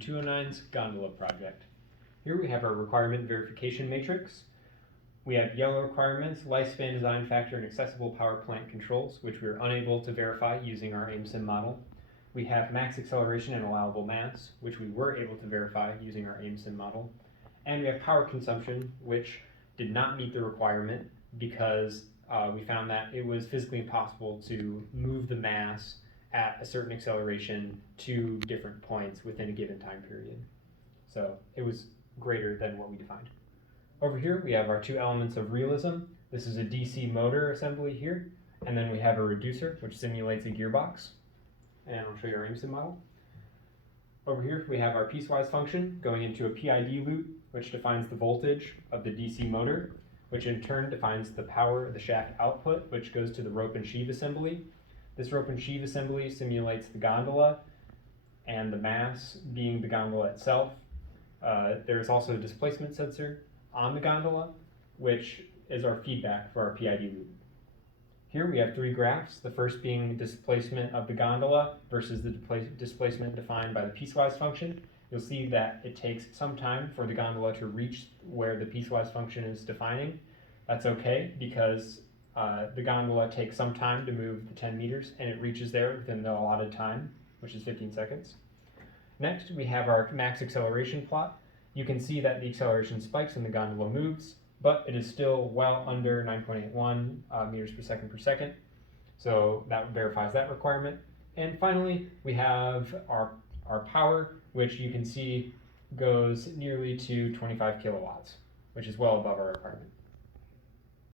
209's gondola project. Here we have our requirement verification matrix. We have yellow requirements, lifespan, design factor, and accessible power plant controls, which we were unable to verify using our AIM-Sim model. We have max acceleration and allowable mass, which we were able to verify using our AIM-Sim model. And we have power consumption, which did not meet the requirement because we found that it was physically impossible to move the mass at a certain acceleration to different points within a given time period. So it was greater than what we defined. Over here we have our two elements of realism. This is a DC motor assembly here, and then we have a reducer which simulates a gearbox. And I'll show you our AIM-Sim model. Over here we have our piecewise function going into a PID loop, which defines the voltage of the DC motor, which in turn defines the power of the shaft output, which goes to the rope and sheave assembly. This rope and sheave assembly simulates the gondola and the mass being the gondola itself. There is also a displacement sensor on the gondola, which is our feedback for our PID loop. Here we have three graphs, the first being displacement of the gondola versus the displacement defined by the piecewise function. You'll see that it takes some time for the gondola to reach where the piecewise function is defining. That's okay because the gondola takes some time to move the 10 meters and it reaches there within the allotted time, which is 15 seconds. Next, we have our max acceleration plot. You can see that the acceleration spikes when the gondola moves, but it is still well under 9.81 meters per second. So that verifies that requirement. And finally, we have our power, which you can see goes nearly to 25 kilowatts, which is well above our requirement.